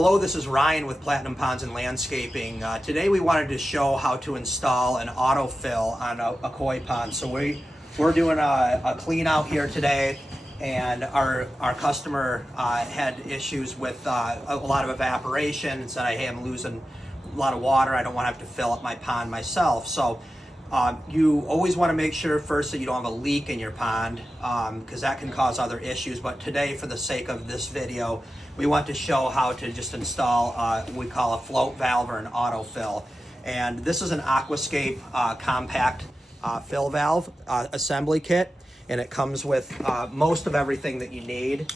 Hello, this is Ryan with Platinum Ponds and Landscaping. Today we wanted to show how to install an autofill on a koi pond. So we're doing a clean out here today, and our customer had issues with a lot of evaporation and said, hey, I'm losing a lot of water. I don't want to have to fill up my pond myself. So you always want to make sure first that you don't have a leak in your pond, because that can cause other issues. But today, for the sake of this video, we want to show how to just install what we call a float valve or an autofill. And this is an Aquascape compact fill valve assembly kit, and it comes with most of everything that you need.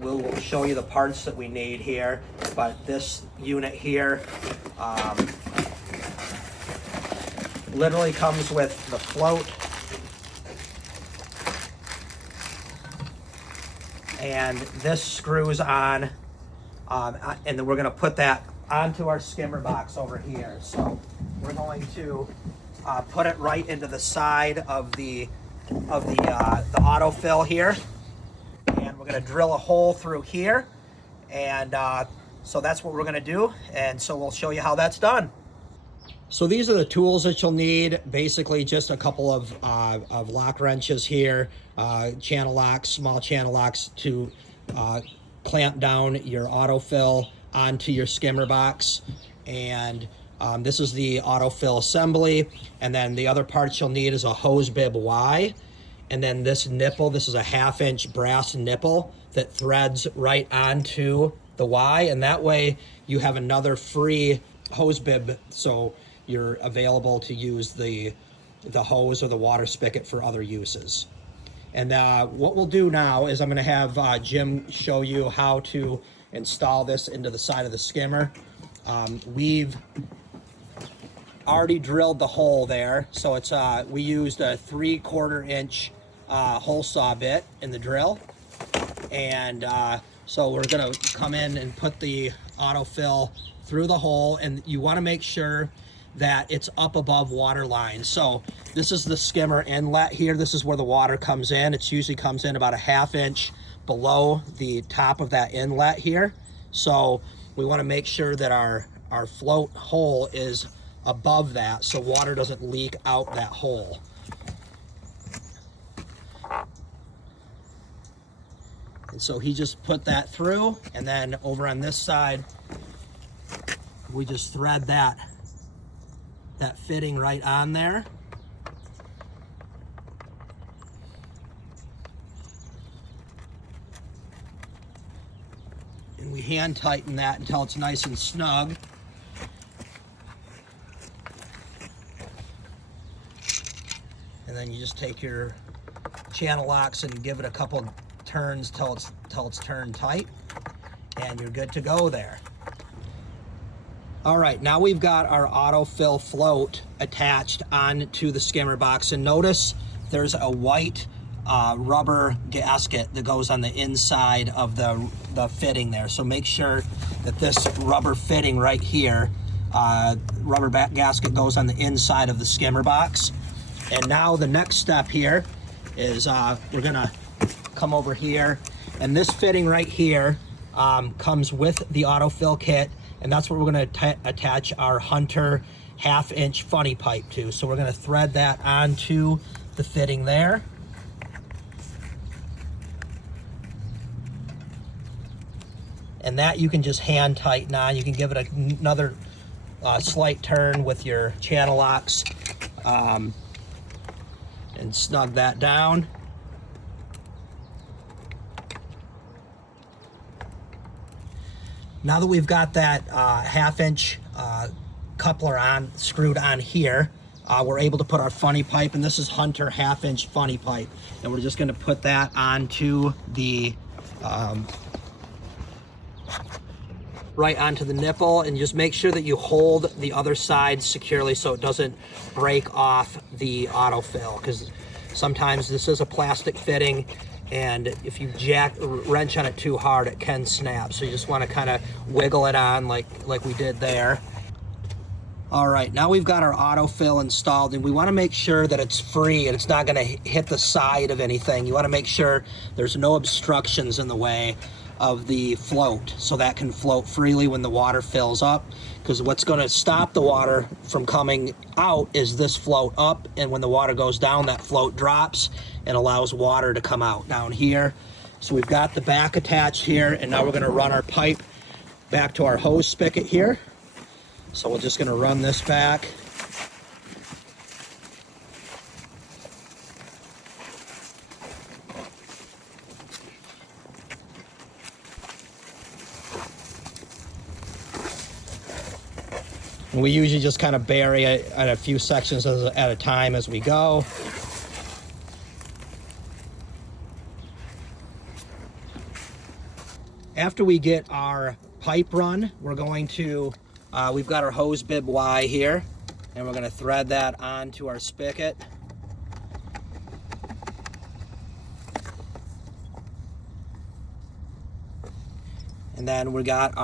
We'll show you the parts that we need here, but this unit here literally comes with the float, and this screws on, and then we're going to put that onto our skimmer box over here. So we're going to put it right into the side of the autofill here, and we're going to drill a hole through here, and so that's what we're going to do, and so we'll show you how that's done. So these are the tools that you'll need. Basically just a couple of lock wrenches here, channel locks, small channel locks to clamp down your autofill onto your skimmer box. And this is the autofill assembly. And then the other parts you'll need is a hose bib Y. And then this nipple, this is a 1/2-inch brass nipple that threads right onto the Y. And that way you have another free hose bib, so you're available to use the hose or the water spigot for other uses. And what we'll do now is I'm going to have Jim show you how to install this into the side of the skimmer. We've already drilled the hole there, so it's we used a 3/4 inch hole saw bit in the drill, and so we're going to come in and put the autofill through the hole, and you want to make sure that it's up above water line. So this is the skimmer inlet here. This is where the water comes in. It usually comes in about a 1/2 inch below the top of that inlet here. So we want to make sure that our float hole is above that, so water doesn't leak out that hole. And so he just put that through, and then over on this side we just thread that fitting right on there. And we hand tighten that until it's nice and snug. And then you just take your channel locks and give it a couple turns till it's turned tight, and you're good to go there. All right, now we've got our autofill float attached onto the skimmer box, and notice there's a white rubber gasket that goes on the inside of the fitting there. So make sure that this rubber fitting right here, rubber gasket, goes on the inside of the skimmer box. And now the next step here is we're gonna come over here, and this fitting right here comes with the autofill kit. And that's what we're going to attach our Hunter 1/2-inch funny pipe to. So we're going to thread that onto the fitting there. And that you can just hand tighten on. You can give it another slight turn with your channel locks and snug that down. Now that we've got that 1/2-inch coupler screwed on here, we're able to put our funny pipe, and this is Hunter 1/2-inch funny pipe, and we're just going to put that onto the right onto the nipple, and just make sure that you hold the other side securely so it doesn't break off the autofill, because sometimes this is a plastic fitting, and if you wrench on it too hard, it can snap. So you just want to kind of wiggle it on like we did there. All right, now we've got our autofill installed, and we want to make sure that it's free and it's not going to hit the side of anything. You want to make sure there's no obstructions in the way. of the float, so that can float freely when the water fills up, because what's going to stop the water from coming out is this float up, and when the water goes down, that float drops and allows water to come out down here. So we've got the back attached here, and now we're going to run our pipe back to our hose spigot here. So we're just going to run this back. And we usually just kind of bury it at a few sections at a time as we go. After we get our pipe run, we're going to, we've got our hose bib Y here, and we're going to thread that onto our spigot. And then we got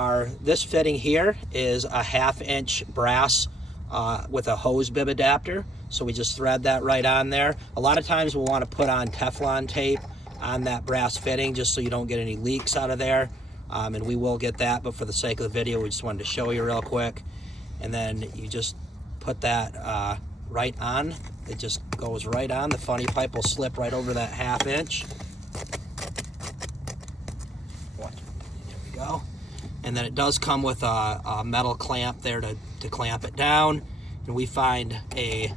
this fitting here is a 1/2 inch brass with a hose bib adapter. So we just thread that right on there. A lot of times we'll want to put on Teflon tape on that brass fitting just so you don't get any leaks out of there. And we will get that, but for the sake of the video, we just wanted to show you real quick. And then you just put that right on. It just goes right on. The funny pipe will slip right over that 1/2 inch. Go. And then it does come with a metal clamp there to clamp it down, and we find a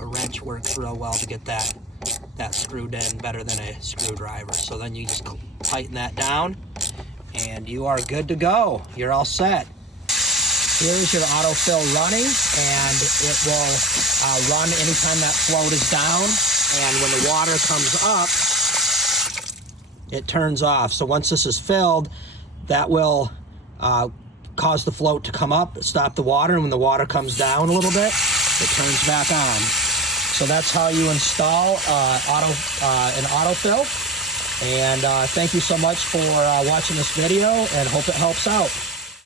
wrench works real well to get that screwed in better than a screwdriver. So then you just tighten that down and you are good to go. You're all set. Here's your autofill running, and it will run anytime that float is down, and when the water comes up it turns off. So once this is filled, that will cause the float to come up, stop the water, and when the water comes down a little bit, it turns back on. So that's how you install an autofill. And thank you so much for watching this video, and hope it helps out.